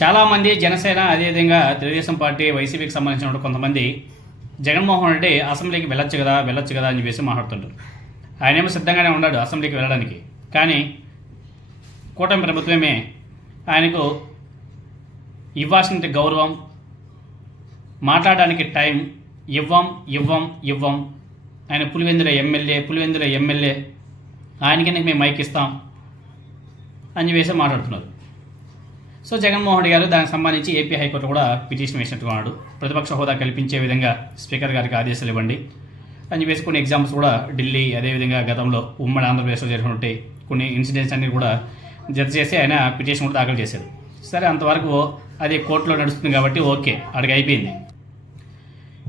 చాలామంది జనసేన అదేవిధంగా తెలుగుదేశం పార్టీ వైసీపీకి సంబంధించిన కొంతమంది జగన్మోహన్ రెడ్డి అసెంబ్లీకి వెళ్ళొచ్చు కదా వెళ్ళొచ్చు కదా అని చెప్పేసి మాట్లాడుతుంటారు ఆయనేమో సిద్ధంగానే ఉన్నాడు అసెంబ్లీకి వెళ్ళడానికి. కానీ కూటమి ప్రభుత్వమే ఆయనకు ఇవ్వాల్సిన గౌరవం మాట్లాడడానికి టైం ఇవ్వం ఇవ్వం ఇవ్వం. ఆయన పులివెందుల ఎమ్మెల్యే పులివెందుల ఎమ్మెల్యే ఆయనకి మేము మైక్ ఇస్తాం అని చెప్పేసి మాట్లాడుతున్నారు. సో జగన్మోహన్ రెడ్డి గారు దానికి సంబంధించి ఏపీ హైకోర్టు కూడా పిటిషన్ వేసినట్టుగా ఉన్నాడు. ప్రతిపక్ష హోదా కల్పించే విధంగా స్పీకర్ గారికి ఆదేశాలు ఇవ్వండి. అని చెప్పేసి కొన్ని ఎగ్జామ్స్ కూడా ఢిల్లీ అదేవిధంగా గతంలో ఉమ్మడి ఆంధ్రప్రదేశ్లో జరిగినటువంటి కొన్ని ఇన్సిడెంట్స్ అన్ని కూడా జత చేసి ఆయన పిటిషన్ కూడా దాఖలు చేశారు. సరే అంతవరకు అది కోర్టులో నడుస్తుంది కాబట్టి ఓకే అక్కడికి అయిపోయింది.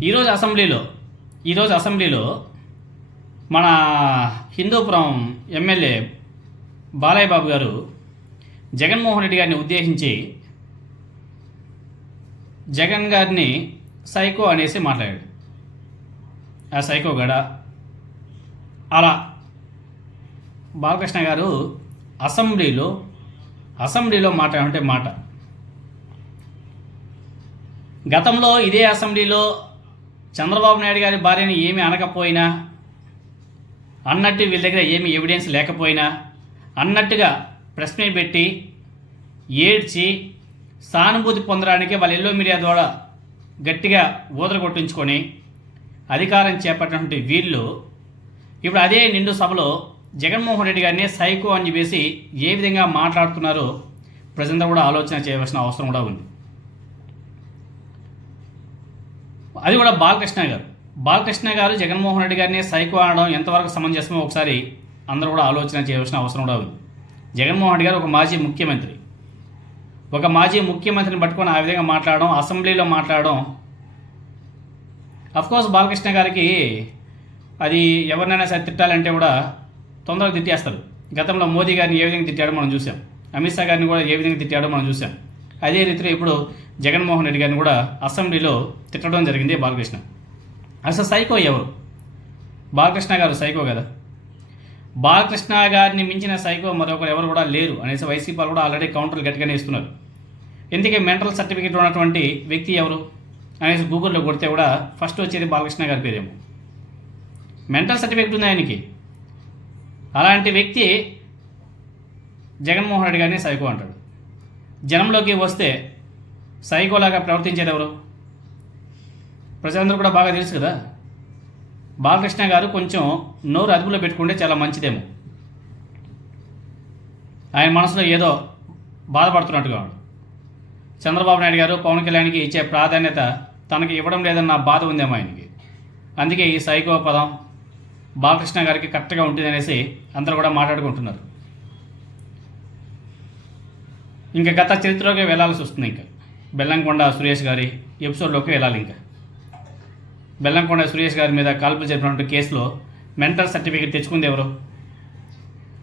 ఈరోజు అసెంబ్లీలో ఈరోజు అసెంబ్లీలో మన హిందూపురం ఎమ్మెల్యే బాలయ్య బాబు గారు జగన్మోహన్ రెడ్డి గారిని ఉద్దేశించి జగన్ గారిని సైకో అనేసి మాట్లాడాడు. ఆ సైకో గడ అలా. బాలకృష్ణ గారు అసెంబ్లీలో అసెంబ్లీలో మాట మాట. గతంలో ఇదే అసెంబ్లీలో చంద్రబాబు నాయుడు గారి భార్యని ఏమి అనకపోయినా అన్నట్టు వీళ్ళ దగ్గర ఏమి ఎవిడెన్స్ లేకపోయినా అన్నట్టుగా ప్రెస్ మీట్ పెట్టి ఏడ్చి సానుభూతి పొందడానికి వాళ్ళ ఎల్లో మీడియా ద్వారా గట్టిగా ఊదర కొట్టించుకొని అధికారం చేపట్టినటువంటి వీళ్ళు ఇప్పుడు అదే నిండు సభలో జగన్మోహన్ రెడ్డి గారిని సైకో అని చెప్పేసి ఏ విధంగా మాట్లాడుతున్నారో ప్రజలందరూ కూడా ఆలోచన చేయవలసిన అవసరం కూడా ఉంది. అది కూడా బాలకృష్ణ గారు. బాలకృష్ణ గారు జగన్మోహన్ రెడ్డి గారిని సైకో అనడం ఎంతవరకు సమంజసమో ఒకసారి అందరూ కూడా ఆలోచన చేయవలసిన అవసరం కూడా ఉంది. జగన్మోహన్ రెడ్డి గారు ఒక మాజీ ముఖ్యమంత్రి. ఒక మాజీ ముఖ్యమంత్రిని పట్టుకొని ఆ విధంగా మాట్లాడడం అసెంబ్లీలో మాట్లాడడం అఫ్కోర్స్ బాలకృష్ణ గారికి అది ఎవరినైనా సరే తిట్టాలంటే కూడా తొందరగా తిట్టేస్తారు. గతంలో మోదీ గారిని ఏ విధంగా తిట్టాడో మనం చూసాం అమిత్ షా గారిని కూడా ఏ విధంగా తిట్టాడో మనం చూసాం అదే రీతిలో ఇప్పుడు జగన్మోహన్ రెడ్డి గారిని కూడా అసెంబ్లీలో తిట్టడం జరిగింది బాలకృష్ణ. అసలు సైకో ఎవరు? బాలకృష్ణ గారు సైకో కదా. బాలకృష్ణ గారిని మించిన సైకో మరొకరు ఎవరు కూడా లేరు అనేసి వైసీపీ వాళ్ళు కూడా ఆల్రెడీ కౌంటర్లు గట్టిగానే ఇస్తున్నారు. ఎందుకే మెంటల్ సర్టిఫికేట్ ఉన్నటువంటి వ్యక్తి ఎవరు అనేసి గూగుల్లో కొడితే కూడా ఫస్ట్ వచ్చేది బాలకృష్ణ గారి పేరేమో. మెంటల్ సర్టిఫికేట్ ఉంది ఆయనకి. అలాంటి వ్యక్తి జగన్మోహన్ రెడ్డి గారిని సైకో అంటాడు. జనంలోకి వస్తే సైకోలాగా ప్రవర్తించేది ఎవరు? ప్రజలందరూ కూడా బాగా తెలుసు కదా. బాలకృష్ణ గారు కొంచెం నోరు అదుపులో పెట్టుకుంటే చాలా మంచిదేమో. ఆయన మనసులో ఏదో బాధపడుతున్నట్టుగా చంద్రబాబు నాయుడు గారు పవన్ కళ్యాణ్కి ఇచ్చే ప్రాధాన్యత తనకి ఇవ్వడం లేదన్న బాధ ఉందేమో ఆయనకి. అందుకే ఈ సైకో పదం బాలకృష్ణ గారికి కరెక్ట్గా ఉంటుంది అనేసి అందరూ కూడా మాట్లాడుకుంటున్నారు. ఇంకా గత చరిత్రలోకి వెళ్ళాల్సి వస్తుంది ఇంకా. బెల్లంకొండ సురేష్ గారి ఎపిసోడ్లోకి వెళ్ళాలి ఇంకా. బెల్లంకొండ సురేష్ గారి మీద కాల్పులు జరిపినటువంటి కేసులో మెంటల్ సర్టిఫికేట్ తెచ్చుకుంది ఎవరు?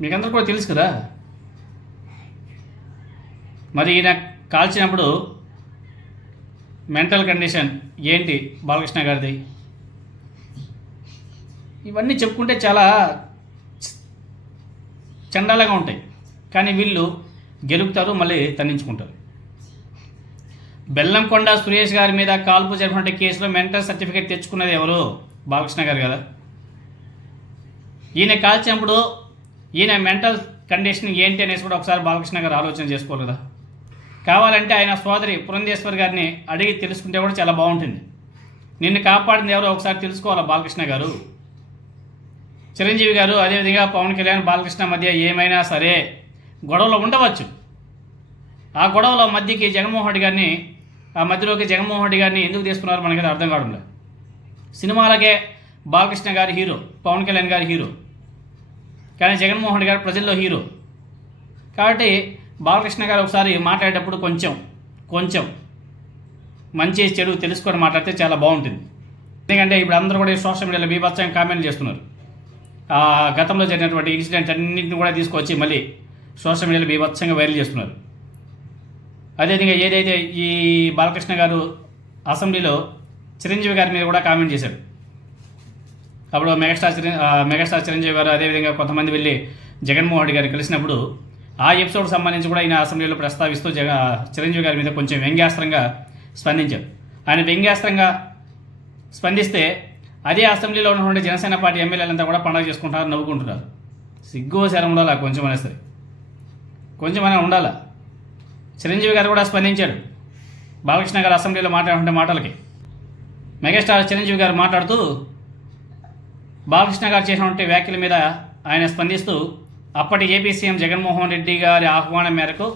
మీకందరూ కూడా తెలుసు కదా. మరి ఈయన కాల్చినప్పుడు మెంటల్ కండిషన్ ఏంటి బాలకృష్ణ గారిది? ఇవన్నీ చెప్పుకుంటే చాలా చండాలంగా ఉంటాయి. కానీ వీళ్ళు గెలుపుతారు మళ్ళీ తన్నించుకుంటారు. బెల్లంకొండ సురేష్ గారి మీద కాల్పు జరిపినటువంటి కేసులో మెంటల్ సర్టిఫికేట్ తెచ్చుకున్నది ఎవరు? బాలకృష్ణ గారు కదా. ఈయన కాల్చినప్పుడు ఈయన మెంటల్ కండిషన్ ఏంటి అనేసి కూడా ఒకసారి బాలకృష్ణ గారు ఆలోచన చేసుకోవాలి కదా. కావాలంటే ఆయన సోదరి పురంధేశ్వర్ గారిని అడిగి తెలుసుకుంటే కూడా చాలా బాగుంటుంది. నిన్ను కాపాడింది ఎవరో ఒకసారి తెలుసుకోవాలా బాలకృష్ణ గారు చిరంజీవి గారు అదేవిధంగా పవన్ కళ్యాణ్ బాలకృష్ణ మధ్య ఏమైనా సరే గొడవలు ఉండవచ్చు. ఆ గొడవల మధ్యకి జగన్మోహన్ రెడ్డి గారిని మధ్యలోకి జగన్మోహన్ రెడ్డి గారిని ఎందుకు తీసుకున్నారో మనకైతే అర్థం కావడం లేదు సినిమాలకే బాలకృష్ణ గారి హీరో పవన్ కళ్యాణ్ గారి హీరో. కానీ జగన్మోహన్ రెడ్డి గారు ప్రజల్లో హీరో. కాబట్టి బాలకృష్ణ గారు ఒకసారి మాట్లాడేటప్పుడు కొంచెం కొంచెం మంచి చెడు తెలుసుకొని మాట్లాడితే చాలా బాగుంటుంది. ఎందుకంటే ఇప్పుడు అందరూ కూడా సోషల్ మీడియాలో బీభత్సంగా కామెంట్ చేస్తున్నారు. గతంలో జరిగినటువంటి ఇన్సిడెంట్స్ అన్నింటిని కూడా తీసుకొచ్చి మళ్ళీ సోషల్ మీడియాలో బీభత్సంగా వైరల్ చేస్తున్నారు. అదేవిధంగా ఏదైతే ఈ బాలకృష్ణ గారు అసెంబ్లీలో చిరంజీవి గారి మీద కూడా కామెంట్ చేశాడు. అప్పుడు మెగాస్టార్ చిరం మెగాస్టార్ చిరంజీవి గారు అదేవిధంగా కొంతమంది వెళ్ళి జగన్మోహన్ రెడ్డి గారు కలిసినప్పుడు ఆ ఎపిసోడ్ సంబంధించి కూడా ఆయన అసెంబ్లీలో ప్రస్తావిస్తూ జగ చిరంజీవి గారి మీద కొంచెం వ్యంగ్యాస్త్రంగా స్పందించారు. ఆయన వ్యంగ్యాస్త్రంగా స్పందిస్తే అదే అసెంబ్లీలో ఉన్నటువంటి జనసేన పార్టీ ఎమ్మెల్యేలంతా కూడా పండుగ చేసుకుంటారు నవ్వుకుంటున్నారు. సిగ్గు శరం ఉండాలా కొంచెం అనేసి కొంచెం అయినా ఉండాలా? చిరంజీవి గారు కూడా స్పందించాడు బాలకృష్ణ గారు అసెంబ్లీలో మాట్లాడుతుంటే మాటలకి. మెగాస్టార్ చిరంజీవి గారు మాట్లాడుతూ బాలకృష్ణ గారు చేసినటువంటి వ్యాఖ్యల మీద ఆయన స్పందిస్తూ అప్పటి ఏపీ సీఎం జగన్మోహన్ రెడ్డి గారి ఆహ్వానం మేరకు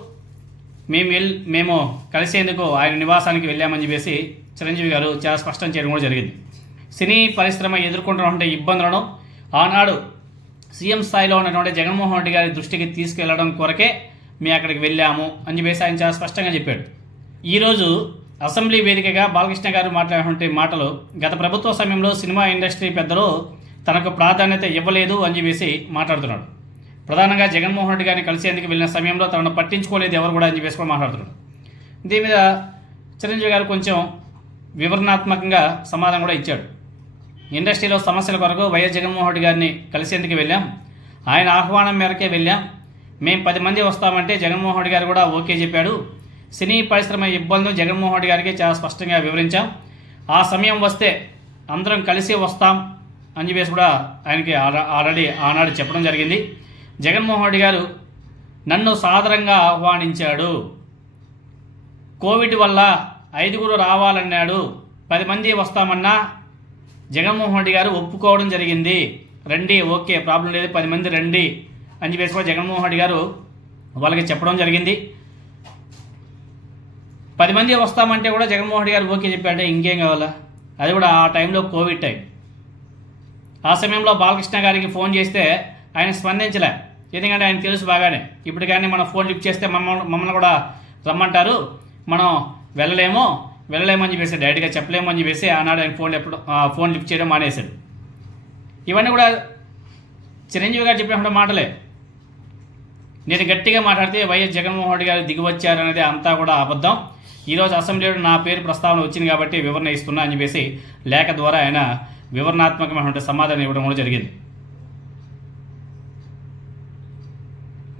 మేము వెల్ మేము కలిసేందుకు ఆయన నివాసానికి వెళ్ళామని చెప్పేసి చిరంజీవి గారు చాలా స్పష్టం చేయడం కూడా జరిగింది. సినీ పరిశ్రమ ఎదుర్కొంటున్నటువంటి ఇబ్బందులను ఆనాడు సీఎం స్థాయిలో ఉన్నటువంటి జగన్మోహన్ రెడ్డి గారి దృష్టికి తీసుకెళ్ళడం కొరకే మేము అక్కడికి వెళ్ళాము అని చెప్పేసి ఆయన చాలా స్పష్టంగా చెప్పాడు. ఈరోజు అసెంబ్లీ వేదికగా బాలకృష్ణ గారు మాట్లాడినటువంటి మాటలు గత ప్రభుత్వ సమయంలో సినిమా ఇండస్ట్రీ పెద్దలు తనకు ప్రాధాన్యత ఇవ్వలేదు అని చెప్పేసి మాట్లాడుతున్నాడు. ప్రధానంగా జగన్మోహన్ రెడ్డి గారిని కలిసేందుకు వెళ్ళిన సమయంలో తనను పట్టించుకోలేదు ఎవరు కూడా అని చెప్పేసి కూడా మాట్లాడుతున్నాడు. దీని మీద చిరంజీవి గారు కొంచెం వివరణాత్మకంగా సమాధానం కూడా ఇచ్చాడు. ఇండస్ట్రీలో సమస్యల కొరకు వైఎస్ జగన్మోహన్ రెడ్డి గారిని కలిసేందుకు వెళ్ళాం. ఆయన ఆహ్వానం మేరకే వెళ్ళాం. మేము పది మంది వస్తామంటే జగన్మోహన్ రెడ్డి గారు కూడా ఓకే చెప్పాడు. సినీ పరిశ్రమ ఇబ్బందులు జగన్మోహన్ రెడ్డి గారికి చాలా స్పష్టంగా వివరించాం. ఆ సమయం వస్తే అందరం కలిసి వస్తాం అని చెప్పేసి కూడా ఆయనకి ఆల్రెడీ ఆనాడు చెప్పడం జరిగింది. జగన్మోహన్ రెడ్డి గారు నన్ను సాదరంగా ఆహ్వానించాడు. కోవిడ్ వల్ల ఐదుగురు రావాలన్నాడు. పది మంది వస్తామన్నా జగన్మోహన్ రెడ్డి గారు ఒప్పుకోవడం జరిగింది. రండి ఓకే ప్రాబ్లం లేదు. పది మంది రండి. అని చెప్పేసి కూడా జగన్మోహన్ రెడ్డి గారు వాళ్ళకి చెప్పడం జరిగింది. పది మంది వస్తామంటే కూడా జగన్మోహన్ రెడ్డి గారు ఓకే చెప్పాడే ఇంకేం కావాలా? అది కూడా ఆ టైంలో కోవిడ్ టైం. ఆ సమయంలో బాలకృష్ణ గారికి ఫోన్ చేస్తే ఆయన స్పందించలే. ఎందుకంటే ఆయన తెలుసు బాగానే. ఇప్పుడు కానీ మనం ఫోన్ లిఫ్ట్ చేస్తే మమ్మల్ని మమ్మల్ని కూడా రమ్మంటారు. మనం వెళ్ళలేము వెళ్ళలేమని చెప్పేసి డైరెక్ట్గా చెప్పలేము అని చెప్పేసి ఆనాడు ఆయన ఫోన్ ఎప్పుడు ఆ, ఫోన్ లిఫ్ట్ చేయడం మానేశాడు. ఇవన్నీ కూడా చిరంజీవి గారు చెప్పినప్పుడు మాటలే. నేను గట్టిగా మాట్లాడితే వైఎస్ జగన్మోహన్ రెడ్డి గారు దిగివచ్చారనేది అంతా కూడా అబద్ధం. ఈరోజు అసెంబ్లీలో నా పేరు ప్రస్తావన వచ్చింది కాబట్టి వివరణ ఇస్తున్నా అని చెప్పేసి లేఖ ద్వారా ఆయన వివరణాత్మకమైనటువంటి సమాధానం ఇవ్వడం కూడా జరిగింది.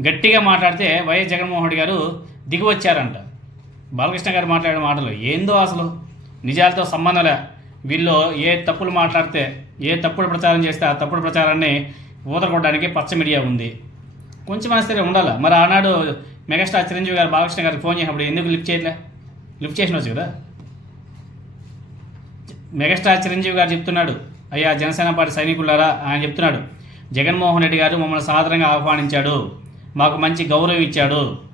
గట్టిగా మాట్లాడితే వైఎస్ జగన్మోహన్ రెడ్డి గారు దిగివచ్చారంట. బాలకృష్ణ గారు మాట్లాడే మాటలు ఏందో అసలు? నిజాలతో సంబంధంలే వీళ్ళు ఏ తప్పులు మాట్లాడితే ఏ తప్పుడు ప్రచారం చేస్తే ఆ తప్పుడు ప్రచారాన్ని ఊదరగొట్టడానికి పచ్చ మీడియా ఉంది. కొంచెం సరే ఉండాలి? మరి ఆనాడు మెగాస్టార్ చిరంజీవి గారు బాలకృష్ణ గారికి ఫోన్ చేసినప్పుడు ఎందుకు లిఫ్ట్ చేయట్లే? లిఫ్ట్ చేసినవచ్చు కదా? మెగాస్టార్ చిరంజీవి గారు చెప్తున్నాడు అయ్యా జనసేన పార్టీ సైనికులారా ఆయన చెప్తున్నాడు. జగన్మోహన్ రెడ్డి గారు మమ్మల్ని సాధారణంగా ఆహ్వానించాడు మాకు మంచి గౌరవం ఇచ్చాడు.